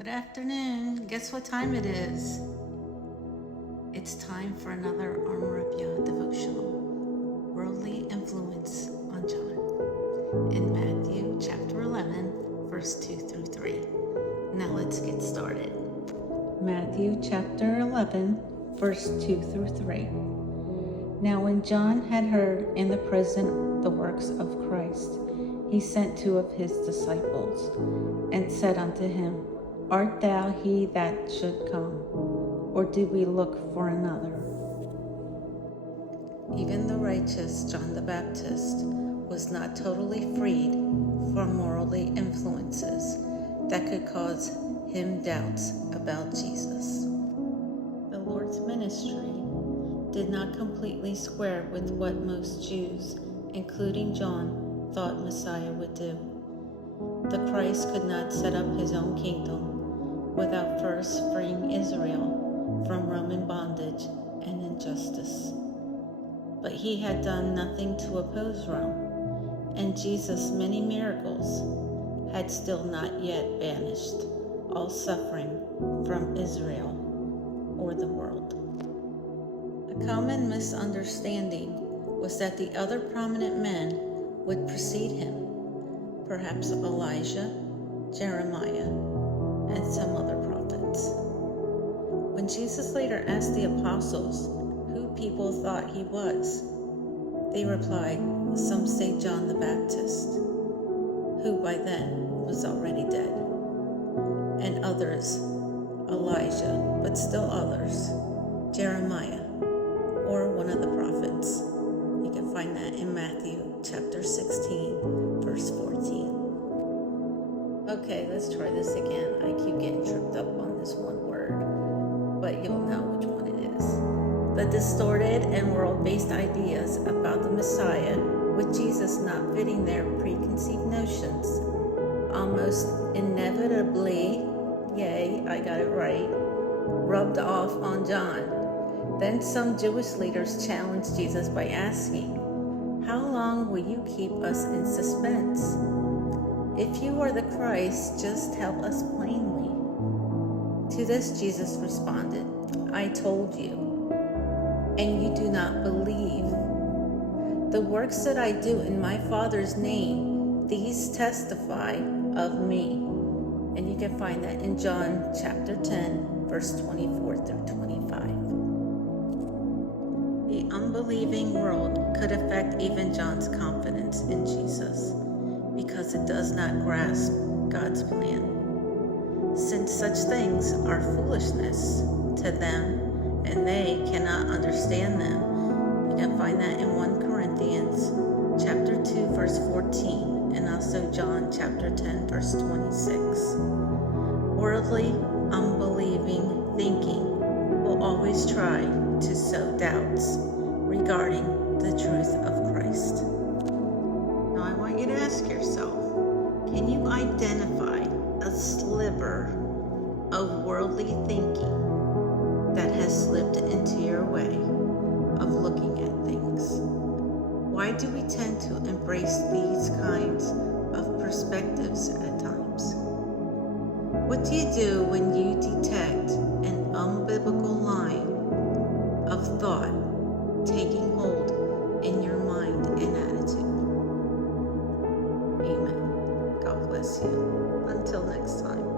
Good afternoon. Guess what time it is? It's time for another Armor of Yah devotional. Worldly influence on John. In Matthew chapter 11, verse 2 through 3. Now let's get started. Matthew chapter 11, verse 2 through 3. Now when John had heard in the prison the works of Christ, he sent 2 of his disciples, and said unto him, Art thou he that should come, or do we look for another? Even the righteous John the Baptist was not totally freed from worldly influences that could cause him doubts about Jesus. The Lord's ministry did not completely square with what most Jews, including John, thought Messiah would do. The Christ could not set up his own kingdom without first freeing Israel from Roman bondage and injustice. But he had done nothing to oppose Rome, and Jesus' many miracles had still not yet banished all suffering from Israel or the world. A common misunderstanding was that the other prominent men would precede him, perhaps Elijah, Jeremiah, and some other prophets. When Jesus later asked the apostles who people thought he was, they replied, some say John the Baptist, who by then was already dead, and others, Elijah, but still others, Jeremiah, or one of the prophets. You can find that in Matthew chapter 16, verse 14. Okay, let's try this again. I keep getting tripped up on this one word, but you'll know which one it is. The distorted and world-based ideas about the Messiah, with Jesus not fitting their preconceived notions, almost inevitably, yay, I got it right, rubbed off on John. Then some Jewish leaders challenged Jesus by asking, how long will you keep us in suspense? If you are the Christ, just tell us plainly. To this Jesus responded, I told you, and you do not believe. The works that I do in my Father's name, these testify of me. And you can find that in John chapter 10, verse 24 through 25. The unbelieving world could affect even John's confidence in Jesus, because it does not grasp God's plan. Since such things are foolishness to them, and they cannot understand them. You can find that in 1 Corinthians chapter 2, verse 14, and also John chapter 10, verse 26. Worldly, unbelieving thinking will always try to sow doubts regarding the truth of Christ. Now I want you to ask yourself, can you identify a sliver of worldly thinking that has slipped into your way of looking at things? Why do we tend to embrace these kinds of perspectives at times? What do you do when you detect an unbiblical line of thought taking hold in your mind and attitude? Amen. God bless you. Until next time.